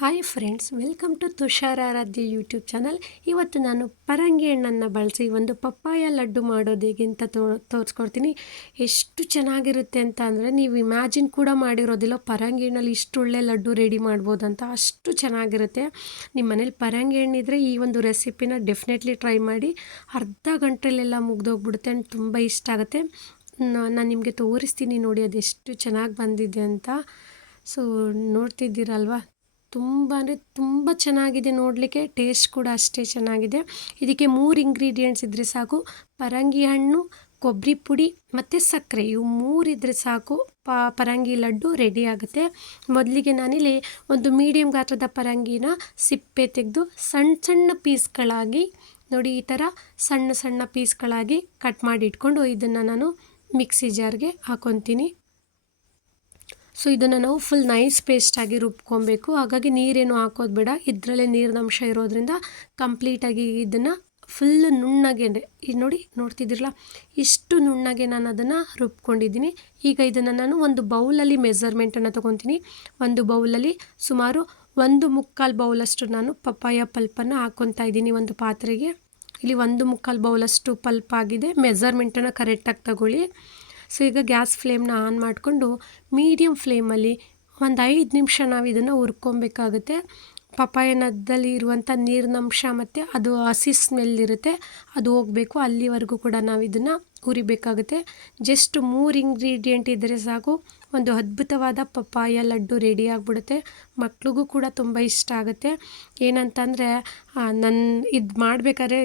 Hi friends, welcome to Tushar Aradhya YouTube channel. ಇವತ್ತು ನಾನು ಪರಂಗಿ ಹಣ್ಣನ್ನು ಬಳಸಿ ಒಂದು ಪಪ್ಪಾಯ ಲಡ್ಡು ಮಾಡೋದು ಹೇಗೆ ಅಂತ ತೋರಿಸ್ಕೊಡ್ತೀನಿ. ಎಷ್ಟು ಚೆನ್ನಾಗಿರುತ್ತೆ ಅಂತ ಅಂದರೆ ನೀವು ಇಮ್ಯಾಜಿನ್ ಕೂಡ ಮಾಡಿರೋದಿಲ್ಲ, ಪರಂಗಿ ಹಣ್ಣಲ್ಲಿ ಇಷ್ಟು ಒಳ್ಳೆ ಲಡ್ಡು ರೆಡಿ ಮಾಡ್ಬೋದು ಅಂತ. ಅಷ್ಟು ಚೆನ್ನಾಗಿರುತ್ತೆ. ನಿಮ್ಮ ಮನೇಲಿ ಪರಂಗಿ ಹಣ್ಣಿದ್ರೆ ಈ ಒಂದು ರೆಸಿಪಿನ ಡೆಫಿನೆಟ್ಲಿ ಟ್ರೈ ಮಾಡಿ. ಅರ್ಧ ಗಂಟೆಲೆಲ್ಲ ಮುಗ್ದೋಗ್ಬಿಡುತ್ತೆ ಆ್ಯಂಡ್ ತುಂಬ ಇಷ್ಟ ಆಗುತ್ತೆ. ನಾನು ನಿಮಗೆ ತೋರಿಸ್ತೀನಿ ನೋಡಿ ಅದೆಷ್ಟು ಚೆನ್ನಾಗಿ ಬಂದಿದೆ ಅಂತ. ಸೊ ನೋಡ್ತಿದ್ದೀರಲ್ವಾ, ತುಂಬ ಅಂದರೆ ತುಂಬ ಚೆನ್ನಾಗಿದೆ ನೋಡಲಿಕ್ಕೆ. ಟೇಸ್ಟ್ ಕೂಡ ಅಷ್ಟೇ ಚೆನ್ನಾಗಿದೆ. ಇದಕ್ಕೆ 3 ಇಂಗ್ರೀಡಿಯೆಂಟ್ಸ್ ಇದ್ದರೆ ಸಾಕು. ಪರಂಗಿ ಹಣ್ಣು, ಕೊಬ್ಬರಿ ಪುಡಿ ಮತ್ತು ಸಕ್ಕರೆ, ಇವು 3 ಇದ್ದರೆ ಸಾಕು. ಪರಂಗಿ ಲಡ್ಡು ರೆಡಿ ಆಗುತ್ತೆ. ಮೊದಲಿಗೆ ನಾನಿಲ್ಲಿ ಒಂದು ಮೀಡಿಯಮ್ ಗಾತ್ರದ ಪರಂಗಿನ ಸಿಪ್ಪೆ ತೆಗೆದು ಸಣ್ಣ ಸಣ್ಣ ಪೀಸ್ಗಳಾಗಿ ನೋಡಿ, ಈ ಥರ ಸಣ್ಣ ಸಣ್ಣ ಪೀಸ್ಗಳಾಗಿ ಕಟ್ ಮಾಡಿ ಇಟ್ಕೊಂಡು ಇದನ್ನು ನಾನು ಮಿಕ್ಸಿ ಜಾರ್ಗೆ ಹಾಕ್ಕೊತೀನಿ. ಸೊ ಇದನ್ನು ನಾವು ಫುಲ್ ನೈಸ್ ಪೇಸ್ಟಾಗಿ ರುಬ್ಕೊಬೇಕು. ಹಾಗಾಗಿ ನೀರೇನು ಹಾಕೋದು ಬೇಡ, ಇದರಲ್ಲೇ ನೀರಿನಂಶ ಇರೋದ್ರಿಂದ ಕಂಪ್ಲೀಟಾಗಿ ಇದನ್ನು ಫುಲ್ ನುಣ್ಣಗೆ, ಇದು ನೋಡ್ತಿದ್ದೀರಲ್ಲ, ಇಷ್ಟು ನುಣ್ಣಗೆ ನಾನು ಅದನ್ನು ರುಬ್ಕೊಂಡಿದ್ದೀನಿ. ಈಗ ಇದನ್ನು ನಾನು ಒಂದು ಬೌಲಲ್ಲಿ ಮೆಜರ್ಮೆಂಟನ್ನು ತೊಗೊತೀನಿ. ಒಂದು ಬೌಲಲ್ಲಿ ಸುಮಾರು 1/4 ಬೌಲಷ್ಟು ನಾನು ಪಪ್ಪಾಯ ಪಲ್ಪನ್ನು ಹಾಕ್ಕೊತಾ ಇದ್ದೀನಿ ಒಂದು ಪಾತ್ರೆಗೆ. ಇಲ್ಲಿ 1/4 ಬೌಲಷ್ಟು ಪಲ್ಪ್ ಆಗಿದೆ. ಮೆಜರ್ಮೆಂಟನ್ನು ಕರೆಕ್ಟಾಗಿ ತಗೊಳ್ಳಿ. ಸೊ ಈಗ ಗ್ಯಾಸ್ ಫ್ಲೇಮ್ನ ಆನ್ ಮಾಡಿಕೊಂಡು ಮೀಡಿಯಮ್ ಫ್ಲೇಮಲ್ಲಿ ಒಂದು 5 ನಿಮಿಷ ನಾವು ಇದನ್ನು ಹುರ್ಕೊಬೇಕಾಗುತ್ತೆ. ಪಪ್ಪಾಯನದಲ್ಲಿ ಇರುವಂಥ ನೀರಿನಂಶ ಮತ್ತು ಅದು ಹಸಿ ಸ್ಮೆಲ್ ಇರುತ್ತೆ, ಅದು ಹೋಗಬೇಕು. ಅಲ್ಲಿವರೆಗೂ ಕೂಡ ನಾವು ಇದನ್ನು ಹುರಿಬೇಕಾಗುತ್ತೆ. ಜಸ್ಟ್ 3 ಇಂಗ್ರೀಡಿಯೆಂಟ್ ಇದ್ದರೆ ಸಾಕು, ಒಂದು ಅದ್ಭುತವಾದ ಪಪ್ಪಾಯ ಲಡ್ಡು ರೆಡಿ ಆಗಿಬಿಡುತ್ತೆ. ಮಕ್ಳಿಗೂ ಕೂಡ ತುಂಬ ಇಷ್ಟ ಆಗುತ್ತೆ. ಏನಂತಂದರೆ ನನ್ನ ಇದು ಮಾಡಬೇಕಾದ್ರೆ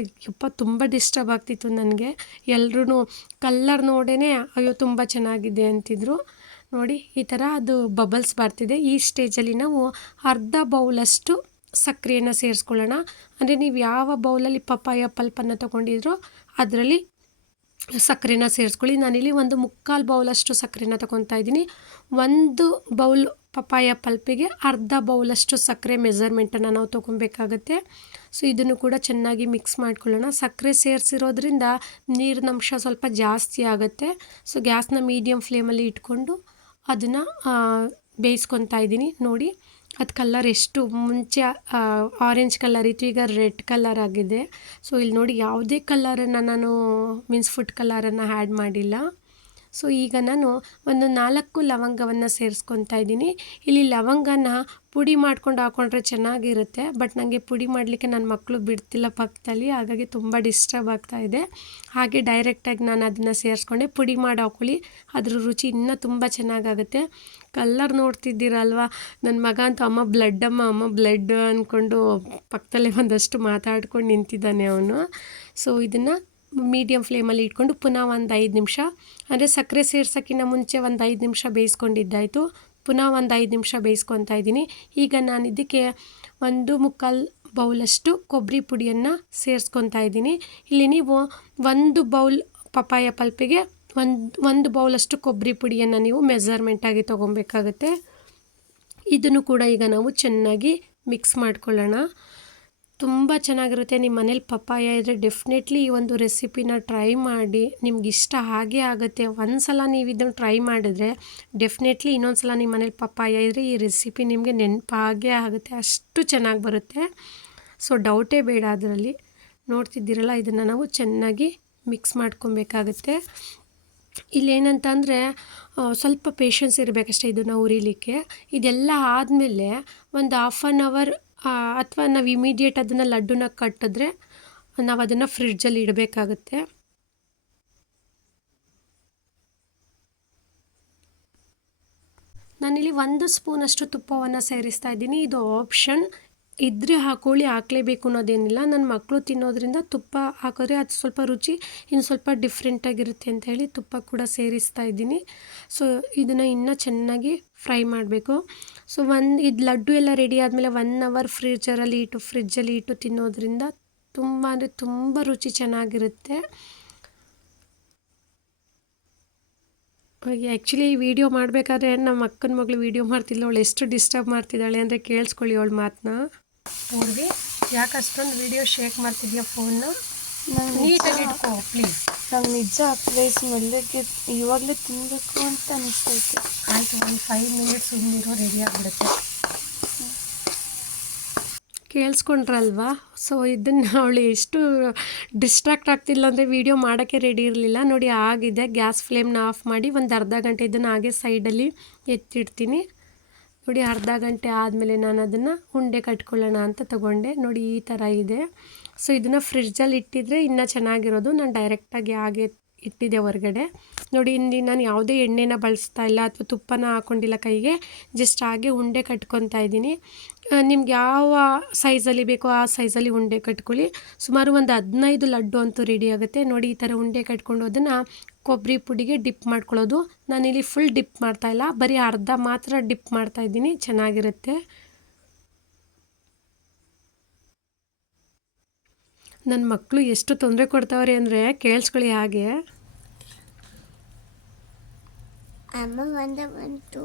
ತುಂಬ ಡಿಸ್ಟರ್ಬ್ ಆಗ್ತಿತ್ತು ನನಗೆ. ಎಲ್ಲರೂ ಕಲ್ಲರ್ ನೋಡೇ ಅಯ್ಯೋ ತುಂಬ ಚೆನ್ನಾಗಿದೆ ಅಂತಿದ್ರು. ನೋಡಿ, ಈ ಥರ ಅದು ಬಬಲ್ಸ್ ಬರ್ತಿದೆ. ಈ ಸ್ಟೇಜಲ್ಲಿ ನಾವು ಅರ್ಧ ಬೌಲಷ್ಟು ಸಕ್ಕರೆಯನ್ನು ಸೇರಿಸ್ಕೊಳ್ಳೋಣ. ಅಂದರೆ ನೀವು ಯಾವ ಬೌಲಲ್ಲಿ ಪಪ್ಪಾಯ ಪಲ್ಪನ್ನು ತೊಗೊಂಡಿದ್ರೋ ಅದರಲ್ಲಿ ಸಕ್ಕರೆನ ಸೇರಿಸ್ಕೊಳ್ಳಿ. ನಾನಿಲ್ಲಿ 1/4 ಬೌಲಷ್ಟು ಸಕ್ಕರೆನ ತೊಗೊತಾ ಇದ್ದೀನಿ. 1 ಬೌಲ್ ಪಪ್ಪಾಯ ಪಲ್ಪಿಗೆ ಅರ್ಧ ಬೌಲಷ್ಟು ಸಕ್ಕರೆ ಮೆಜರ್ಮೆಂಟನ್ನು ನಾವು ತೊಗೊಬೇಕಾಗತ್ತೆ. ಸೊ ಇದನ್ನು ಕೂಡ ಚೆನ್ನಾಗಿ ಮಿಕ್ಸ್ ಮಾಡ್ಕೊಳ್ಳೋಣ. ಸಕ್ಕರೆ ಸೇರಿಸಿರೋದ್ರಿಂದ ನೀರಿನಂಶ ಸ್ವಲ್ಪ ಜಾಸ್ತಿ ಆಗುತ್ತೆ. ಸೊ ಗ್ಯಾಸ್ನ ಮೀಡಿಯಮ್ ಫ್ಲೇಮಲ್ಲಿ ಇಟ್ಕೊಂಡು ಅದನ್ನು ಬೇಯಿಸ್ಕೊತಾ ಇದ್ದೀನಿ. ನೋಡಿ, ಅದು ಕಲರ್ ಎಷ್ಟು ಮುಂಚೆ ಆರೆಂಜ್ ಕಲರ್ ಇತ್ತು, ಈಗ ರೆಡ್ ಕಲರ್ ಆಗಿದೆ. ಸೊ ಇಲ್ಲಿ ನೋಡಿ, ಯಾವುದೇ ಕಲರನ್ನು ನಾನು ಫುಡ್ ಕಲರನ್ನು ಆ್ಯಡ್ ಮಾಡಿಲ್ಲ. ಸೊ ಈಗ ನಾನು ಒಂದು 4 ಲವಂಗವನ್ನು ಸೇರಿಸ್ಕೊತಾ ಇದ್ದೀನಿ. ಇಲ್ಲಿ ಲವಂಗನ ಪುಡಿ ಮಾಡ್ಕೊಂಡು ಹಾಕ್ಕೊಂಡ್ರೆ ಚೆನ್ನಾಗಿರುತ್ತೆ, ಬಟ್ ನನಗೆ ಪುಡಿ ಮಾಡಲಿಕ್ಕೆ ನನ್ನ ಮಕ್ಕಳು ಬಿಡ್ತಿಲ್ಲ ಪಕ್ಕದಲ್ಲಿ, ಹಾಗಾಗಿ ತುಂಬ ಡಿಸ್ಟರ್ಬ್ ಆಗ್ತಾಯಿದೆ. ಹಾಗೆ ಡೈರೆಕ್ಟಾಗಿ ನಾನು ಅದನ್ನು ಸೇರಿಸ್ಕೊಂಡೆ. ಪುಡಿ ಮಾಡಿ ಹಾಕ್ಕೊಳ್ಳಿ, ಅದ್ರ ರುಚಿ ಇನ್ನೂ ತುಂಬ ಚೆನ್ನಾಗಾಗುತ್ತೆ. ಕಲ್ಲರ್ ನೋಡ್ತಿದ್ದೀರಲ್ವ, ನನ್ನ ಮಗ ಅಂತೂ ಅಮ್ಮ ಬ್ಲಡ್ ಅಂದ್ಕೊಂಡು ಪಕ್ಕದಲ್ಲೇ ಒಂದಷ್ಟು ಮಾತಾಡ್ಕೊಂಡು ನಿಂತಿದ್ದಾನೆ ಅವನು. ಸೊ ಇದನ್ನು ಮೀಡಿಯಮ್ ಫ್ಲೇಮಲ್ಲಿ ಇಟ್ಕೊಂಡು ಪುನಃ ಒಂದು 5 ನಿಮಿಷ, ಅಂದರೆ ಸಕ್ಕರೆ ಸೇರ್ಸೋಕ್ಕಿಂತ ಮುಂಚೆ ಒಂದು 5 ನಿಮಿಷ ಬೇಯಿಸ್ಕೊಂಡಿದ್ದಾಯಿತು. ಪುನಃ ಒಂದು 5 ನಿಮಿಷ ಬೇಯಿಸ್ಕೊತಾ ಇದ್ದೀನಿ. ಈಗ ನಾನು ಇದಕ್ಕೆ 1/4 ಬೌಲಷ್ಟು ಕೊಬ್ಬರಿ ಪುಡಿಯನ್ನು ಸೇರಿಸ್ಕೊತಾ ಇದ್ದೀನಿ. ಇಲ್ಲಿ ನೀವು 1 ಬೌಲ್ ಪಪ್ಪಾಯ ಪಲ್ಪಿಗೆ ಒಂದು ಬೌಲಷ್ಟು ಕೊಬ್ಬರಿ ಪುಡಿಯನ್ನು ನೀವು ಮೆಜರ್ಮೆಂಟಾಗಿ ತೊಗೊಬೇಕಾಗುತ್ತೆ. ಇದನ್ನು ಕೂಡ ಈಗ ನಾವು ಚೆನ್ನಾಗಿ ಮಿಕ್ಸ್ ಮಾಡ್ಕೊಳ್ಳೋಣ. ತುಂಬ ಚೆನ್ನಾಗಿರುತ್ತೆ. ನಿಮ್ಮ ಮನೇಲಿ ಪಪ್ಪಾಯ ಇದ್ದರೆ ಡೆಫಿನೆಟ್ಲಿ ಈ ಒಂದು ರೆಸಿಪಿನ ಟ್ರೈ ಮಾಡಿ, ನಿಮ್ಗೆ ಇಷ್ಟ ಹಾಗೇ ಆಗುತ್ತೆ. ಒಂದು ಸಲ ನೀವು ಇದನ್ನು ಟ್ರೈ ಮಾಡಿದ್ರೆ ಡೆಫಿನೆಟ್ಲಿ ಇನ್ನೊಂದು ಸಲ ನಿಮ್ಮ ಮನೇಲಿ ಪಪ್ಪಾಯ ಇದ್ದರೆ ಈ ರೆಸಿಪಿ ನಿಮಗೆ ನೆನಪಾಗೇ ಆಗುತ್ತೆ, ಅಷ್ಟು ಚೆನ್ನಾಗಿ ಬರುತ್ತೆ. ಸೊ ಡೌಟೇ ಬೇಡ ಅದರಲ್ಲಿ. ನೋಡ್ತಿದ್ದೀರಲ್ಲ, ಇದನ್ನು ನಾವು ಚೆನ್ನಾಗಿ ಮಿಕ್ಸ್ ಮಾಡ್ಕೊಬೇಕಾಗುತ್ತೆ. ಇಲ್ಲೇನಂತ ಅಂದರೆ ಸ್ವಲ್ಪ ಪೇಷನ್ಸ್ ಇರಬೇಕಷ್ಟೇ ಇದನ್ನು ಹುರಿಲಿಕ್ಕೆ. ಇದೆಲ್ಲ ಆದಮೇಲೆ ಒಂದು 1/2 ಅವರ್ ಅಥವಾ ನಾವು ಇಮಿಡಿಯೇಟ್ ಅದನ್ನು ಲಡ್ಡುನ ಕಟ್ಟಿದ್ರೆ ನಾವು ಅದನ್ನು ಫ್ರಿಡ್ಜಲ್ಲಿ ಇಡಬೇಕಾಗುತ್ತೆ. ನಾನಿಲ್ಲಿ 1 ಸ್ಪೂನಷ್ಟು ತುಪ್ಪವನ್ನು ಸೇರಿಸ್ತಾ ಇದ್ದೀನಿ. ಇದು ಆಪ್ಷನ್, ಇದ್ದರೆ ಹಾಕೊಳ್ಳಿ, ಹಾಕಲೇಬೇಕು ಅನ್ನೋದೇನಿಲ್ಲ. ನನ್ನ ಮಕ್ಕಳು ತಿನ್ನೋದ್ರಿಂದ ತುಪ್ಪ ಹಾಕಿದ್ರೆ ಅದು ಸ್ವಲ್ಪ ರುಚಿ ಇನ್ನು ಸ್ವಲ್ಪ ಡಿಫ್ರೆಂಟಾಗಿರುತ್ತೆ ಅಂತ ಹೇಳಿ ತುಪ್ಪ ಕೂಡ ಸೇರಿಸ್ತಾ ಇದ್ದೀನಿ. ಸೊ ಇದನ್ನು ಇನ್ನೂ ಚೆನ್ನಾಗಿ ಫ್ರೈ ಮಾಡಬೇಕು. ಸೊ ಇದು ಲಡ್ಡು ಎಲ್ಲ ರೆಡಿ ಆದಮೇಲೆ 1 ಅವರ್ ಫ್ರಿಡ್ಜಲ್ಲಿ ಇಟ್ಟು ತಿನ್ನೋದ್ರಿಂದ ತುಂಬ ಅಂದರೆ ತುಂಬ ರುಚಿ ಚೆನ್ನಾಗಿರುತ್ತೆ. ಆ್ಯಕ್ಚುಲಿ ಈ ವಿಡಿಯೋ ಮಾಡಬೇಕಾದ್ರೆ ನಮ್ಮ ಅಕ್ಕನ ಮಗಳು ವಿಡಿಯೋ ಮಾಡ್ತಿಲ್ಲ, ಅವಳು ಎಷ್ಟು ಡಿಸ್ಟರ್ಬ್ ಮಾಡ್ತಿದ್ದಾಳೆ ಅಂದರೆ ಕೇಳಿಸ್ಕೊಳ್ಳಿ ಅವಳ ಮಾತನ್ನ. ಪೂರ್ವಿ, ಯಾಕೆ ಅಷ್ಟೊಂದು ವಿಡಿಯೋ ಶೇಕ್ ಮಾಡ್ತಿದ್ಯಾ ಫೋನ್ನ? ನೀಟಾಗಿ ಇಟ್ಕೋ ಪ್ಲೀಸ್. ನಂಗೆ ನಿಜ ಆಗ್ತದೆ, ಸ್ಮೆಲ್ಲಿಗೆ ಇವಾಗಲೇ ತಿನ್ನಬೇಕು ಅಂತ ಅನಿಸ್ತೈತೆ. ಆಯಿತು, ಒಂದು 5 ಮಿನಿಟ್ಸ್ ಸುಮ್ಮನಿರೋ, ರೆಡಿ ಆಗಿಬಿಡುತ್ತೆ. ಕೇಳಿಸ್ಕೊಂಡ್ರಲ್ವಾ? ಸೊ ಇದನ್ನು ಅವಳು ಎಷ್ಟು ಡಿಸ್ಟ್ರಾಕ್ಟ್ ಆಗ್ತಿಲ್ಲ ಅಂದರೆ ವೀಡಿಯೋ ಮಾಡೋಕ್ಕೆ ರೆಡಿ ಇರಲಿಲ್ಲ. ನೋಡಿ ಆಗಿದೆ. ಗ್ಯಾಸ್ ಫ್ಲೇಮ್ನ ಆಫ್ ಮಾಡಿ ಒಂದು ಅರ್ಧ ಗಂಟೆ ಇದನ್ನು ಹಾಗೆ ಸೈಡಲ್ಲಿ ಎತ್ತಿಡ್ತೀನಿ. ನೋಡಿ ಅರ್ಧ ಗಂಟೆ ಆದಮೇಲೆ ನಾನು ಅದನ್ನು ಉಂಡೆ ಕಟ್ಕೊಳ್ಳೋಣ ಅಂತ ತೊಗೊಂಡೆ. ನೋಡಿ ಈ ಥರ ಇದೆ. ಸೊ ಇದನ್ನು ಫ್ರಿಡ್ಜಲ್ಲಿ ಇಟ್ಟಿದ್ರೆ ಇನ್ನೂ ಚೆನ್ನಾಗಿರೋದು. ನಾನು ಡೈರೆಕ್ಟಾಗಿ ಹಾಗೆ ಇಟ್ಟಿದ್ದೆ ಹೊರಗಡೆ. ನೋಡಿ ಇಲ್ಲಿ ನಾನು ಯಾವುದೇ ಎಣ್ಣೆನ ಬಳಸ್ತಾ ಇಲ್ಲ ಅಥವಾ ತುಪ್ಪನ ಹಾಕ್ಕೊಂಡಿಲ್ಲ ಕೈಗೆ, ಜಸ್ಟ್ ಹಾಗೆ ಉಂಡೆ ಕಟ್ಕೊತಾ ಇದ್ದೀನಿ. ನಿಮ್ಗೆ ಯಾವ ಸೈಜಲ್ಲಿ ಬೇಕೋ ಆ ಸೈಜಲ್ಲಿ ಉಂಡೆ ಕಟ್ಕೊಳ್ಳಿ. ಸುಮಾರು ಒಂದು 15 ಲಡ್ಡು ಅಂತೂ ರೆಡಿ ಆಗುತ್ತೆ. ನೋಡಿ ಈ ಥರ ಉಂಡೆ ಕಟ್ಕೊಂಡು ಅದನ್ನು ಕೊಬ್ಬರಿ ಪುಡಿಗೆ ಡಿಪ್ ಮಾಡ್ಕೊಳ್ಳೋದು. ನಾನಿಲ್ಲಿ ಫುಲ್ ಡಿಪ್ ಮಾಡ್ತಾಯಿಲ್ಲ, ಬರೀ ಅರ್ಧ ಮಾತ್ರ ಡಿಪ್ ಮಾಡ್ತಾಯಿದ್ದೀನಿ. ಚೆನ್ನಾಗಿರುತ್ತೆ. ನನ್ನ ಮಕ್ಕಳು ಎಷ್ಟು ತೊಂದರೆ ಕೊಡ್ತಾವ್ರೆ ಅಂದರೆ ಕೇಳಿಸ್ಕೊಳ್ಳಿ ಹಾಗೆ. ಅಮ್ಮ ಒಂದು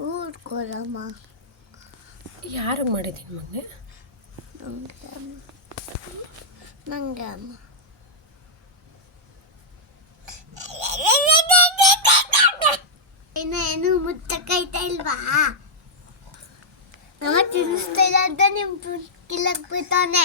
ಕೊಡಮ್ಮ. ಯಾರು ಮಾಡಿದ್ದೀನಿ ಮೊನ್ನೆ? ನಂಗೆ ಅಮ್ಮ. ಏನು ಮುತ್ತಕೈತಾ ಇಲ್ವಾ? ನಮ್ಮ ತಿನ್ನಿಸ್ತಾ ಇಲ್ಲ ಅಂತ ನಿಮ್ಮ ಕಿಲಕ್ ಬಿಡ್ತಾನೆ.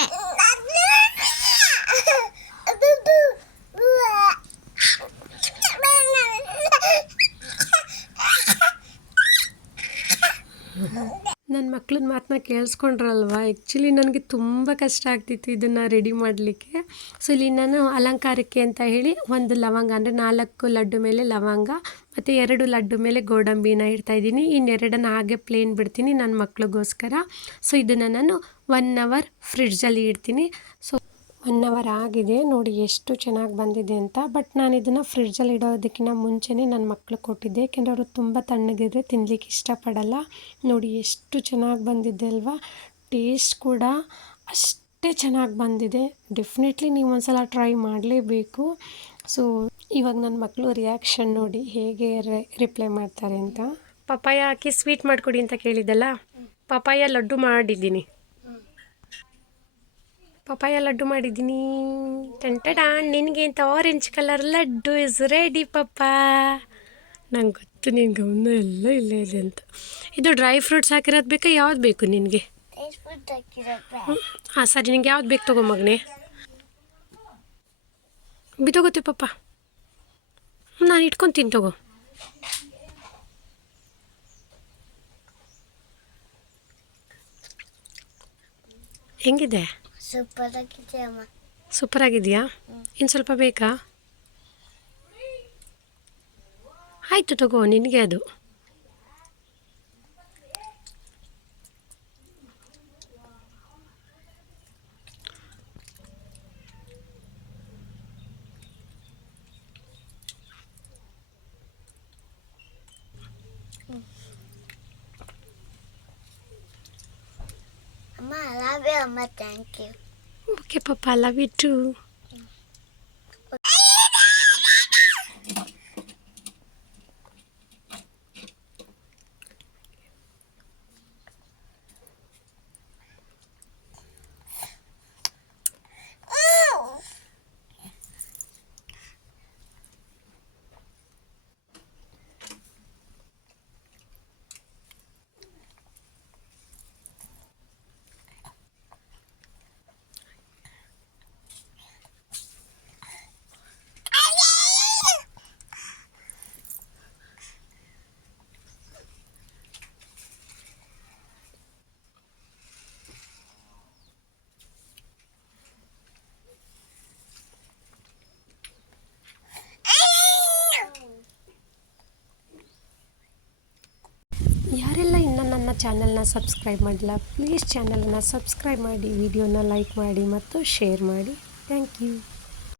ನನ್ನ ಮಕ್ಳನ್ನ ಮಾತನ್ನ ಕೇಳಿಸ್ಕೊಂಡ್ರಲ್ವ? ಆ್ಯಕ್ಚುಲಿ ನನಗೆ ತುಂಬ ಕಷ್ಟ ಆಗ್ತಿತ್ತು ಇದನ್ನು ರೆಡಿ ಮಾಡಲಿಕ್ಕೆ. ಸೊ ಇಲ್ಲಿ ನಾನು ಅಲಂಕಾರಕ್ಕೆ ಅಂತ ಹೇಳಿ ಒಂದು ಲವಂಗ ಅಂದರೆ 4 ಲಡ್ಡು ಮೇಲೆ ಲವಂಗ ಮತ್ತು 2 ಲಡ್ಡು ಮೇಲೆ ಗೋಡಂಬಿನ ಇಡ್ತಾಯಿದ್ದೀನಿ. ಇನ್ನೆರಡನ್ನು ಹಾಗೆ ಪ್ಲೇನ್ ಬಿಡ್ತೀನಿ ನನ್ನ ಮಕ್ಳಿಗೋಸ್ಕರ. ಸೊ ಇದನ್ನು ನಾನು 1 ಅವರ್ ಫ್ರಿಡ್ಜಲ್ಲಿ ಇಡ್ತೀನಿ. ಸೊ 1 ಅವರ್ ಆಗಿದೆ. ನೋಡಿ ಎಷ್ಟು ಚೆನ್ನಾಗಿ ಬಂದಿದೆ ಅಂತ. ಬಟ್ ನಾನು ಇದನ್ನು ಫ್ರಿಡ್ಜಲ್ಲಿ ಇಡೋದಕ್ಕಿಂತ ಮುಂಚೆನೇ ನನ್ನ ಮಕ್ಳಿಗೆ ಕೊಟ್ಟಿದ್ದೆ, ಯಾಕೆಂದರೆ ಅವರು ತುಂಬ ತಣ್ಣಗಿದ್ರೆ ತಿನ್ನಲಿಕ್ಕೆ ಇಷ್ಟಪಡಲ್ಲ. ನೋಡಿ ಎಷ್ಟು ಚೆನ್ನಾಗಿ ಬಂದಿದೆ ಅಲ್ವಾ? ಟೇಸ್ಟ್ ಕೂಡ ಅಷ್ಟೇ ಚೆನ್ನಾಗಿ ಬಂದಿದೆ. ಡೆಫಿನೆಟ್ಲಿ ನೀವು ಒಂದ್ಸಲ ಟ್ರೈ ಮಾಡಲೇಬೇಕು. ಸೊ ಇವಾಗ ನನ್ನ ಮಕ್ಕಳು ರಿಯಾಕ್ಷನ್ ನೋಡಿ ಹೇಗೆ ರಿಪ್ಲೈ ಮಾಡ್ತಾರೆ ಅಂತ. ಪಪಾಯ ಹಾಕಿ ಸ್ವೀಟ್ ಮಾಡಿಕೊಡಿ ಅಂತ ಕೇಳಿದ್ದಲ್ಲ, ಪಪಾಯ ಲಡ್ಡು ಮಾಡಿದ್ದೀನಿ. ಪಪಾಯ ಲಡ್ಡು ಮಾಡಿದ್ದೀನಿ. ಟಂಟಡ, ನಿನಗೆ ಅಂತ orange colour laddu is ready ಪಪ್ಪ. ನಂಗೆ ಗೊತ್ತು ನಿನ್ನ ಗಮನ ಎಲ್ಲ ಇಲ್ಲೇ ಇದೆ ಅಂತ. ಇದು ಡ್ರೈ ಫ್ರೂಟ್ಸ್ ಹಾಕಿರೋದು ಬೇಕಾ, ಯಾವ್ದು ಬೇಕು ನಿನಗೆ? ಹಾಂ ಸರಿ, ನಿಂಗೆ ಯಾವ್ದು ಬೇಕು ತಗೋ ಮಗನೇ. ಬಿತ್ತೋಗುತ್ತೆ ಪಪ್ಪ, ನಾನು ಇಟ್ಕೊತೀನಿ ತಗೋ. ಹೆಂಗಿದೆ? ಸೂಪರ್ ಆಗಿದೆ ಅಮ್ಮ. ಸೂಪರ್ ಆಗಿದೆಯಾ? ಇನ್ನು ಸ್ವಲ್ಪ ಬೇಕಾ? ಆಯಿತು ತಗೋ, ನಿನಗೆ ಅದು. ಅಮ್ಮ I love you ಅಮ್ಮ. Thank you. ಓಕೆ ಪಪ್ಪ, ಐ ಲವ್ ಯು ಟು. ಯಾರೆಲ್ಲ ಇನ್ನು ನನ್ನ ಚಾನಲ್ನ ಸಬ್ಸ್ಕ್ರೈಬ್ ಮಾಡಿಲ್ಲ, ಪ್ಲೀಸ್ ಚಾನಲನ್ನು ಸಬ್ಸ್ಕ್ರೈಬ್ ಮಾಡಿ, ವಿಡಿಯೋನ ಲೈಕ್ ಮಾಡಿ ಮತ್ತು ಶೇರ್ ಮಾಡಿ. Thank you.